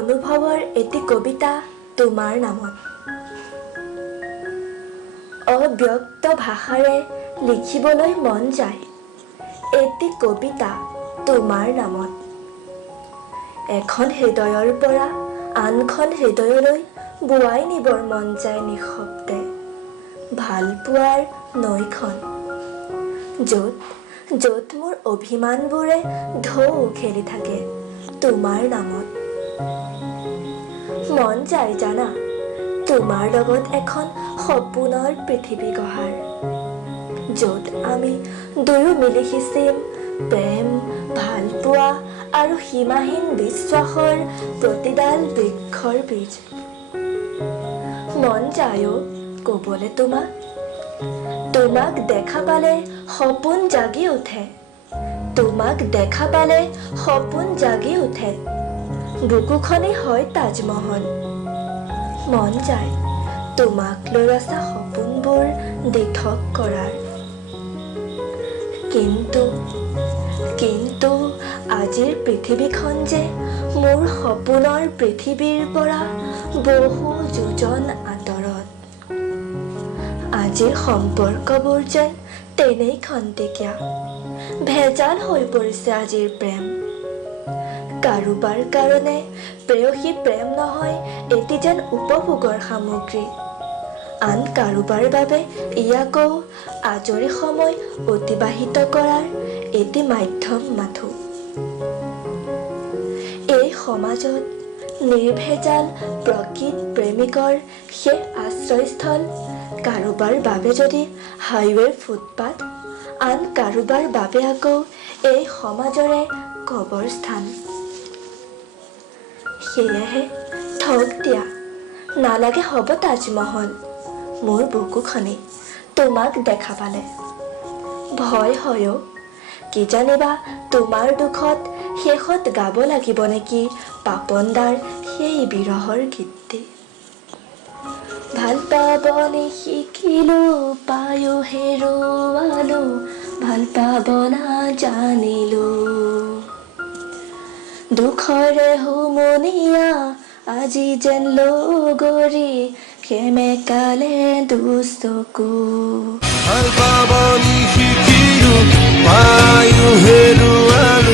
অনুভৱৰ এটি কবিতা তোমাৰ নামত। অব্যক্ত ভাষাৰে লিখিবলৈ মন যায় এটি কবিতা তোমাৰ নামত। এখন হৃদয়ৰ পৰা আনখন হৃদয়লৈ বোৱাই নিবৰ মন যায় নিঃশব্দে ভাল পোৱাৰ নৈখন, য'ত য'ত মোৰ অভিমানবোৰে ঢৌ খেলি থাকে তোমাৰ নামত। মন যায় জানা তোমাৰ লগত এখন সপোনৰ পৃথিৱী গঢ়াৰ, য'ত আমি দুয়ো মিলি সিঁচিম প্ৰেম, ভাল পোৱা আৰু সীমাহীন বিশ্বাসৰ প্ৰতিডাল বৃক্ষৰ বীজ। মন যায়ও ক'বলে তোমাক দেখা পালে সপোন জাগি উঠে, তোমাক দেখা পালে সপোন জাগি উঠে, বুকুখনেই হয় তাজমহল। মন যায় তোমাক লৈ ৰচা সপোনবোৰ দিঠক কৰাৰ, কিন্তু আজিৰ পৃথিৱীখন যে মোৰ সপোনৰ পৃথিৱীৰ পৰা বহু যোজন আঁতৰত। আজিৰ সম্পৰ্কবোৰ যেন তেনেই খন্তেকীয়া, ভেজাল হৈ পৰিছে আজিৰ প্ৰেম। কাৰোবাৰ কাৰণে প্ৰেয়সী প্ৰেম নহয় এটি যেন উপভোগৰ সামগ্ৰী, আন কাৰোবাৰ বাবে ইয়াকৌ আজৰি সময় অতিবাহিত কৰাৰ এটি মাধ্যম মাথো। এই সমাজত নিৰ্ভেজাল প্ৰকৃত প্ৰেমিকৰ সেই আশ্ৰয়স্থল কাৰোবাৰ বাবে যদি হাইৱেৰ ফুটপাথ, আন কাৰোবাৰ বাবে আকৌ এই সমাজৰে কবৰস্থান। সেয়েহে ঠগ দিয়া নালাগে হ'ব তাজমহল মোৰ বুকুখনে তোমাক দেখা পালে। ভয় হয়ও কিজানিবা তোমাৰ দুখত শেষত গাব লাগিব নেকি পাপনদাৰ সেই বিৰহৰ গীতটি। ভাল পাবনে শিকিলো পায়ো হেৰুৱালো, ভাল পাব নাজানিলো, দুখৰে হুমুনিয়া আজি যেন লগৰী সেমেকালে দুচকু। ভাল পাবনি শিকিলো পায়ো হেৰুৱালো,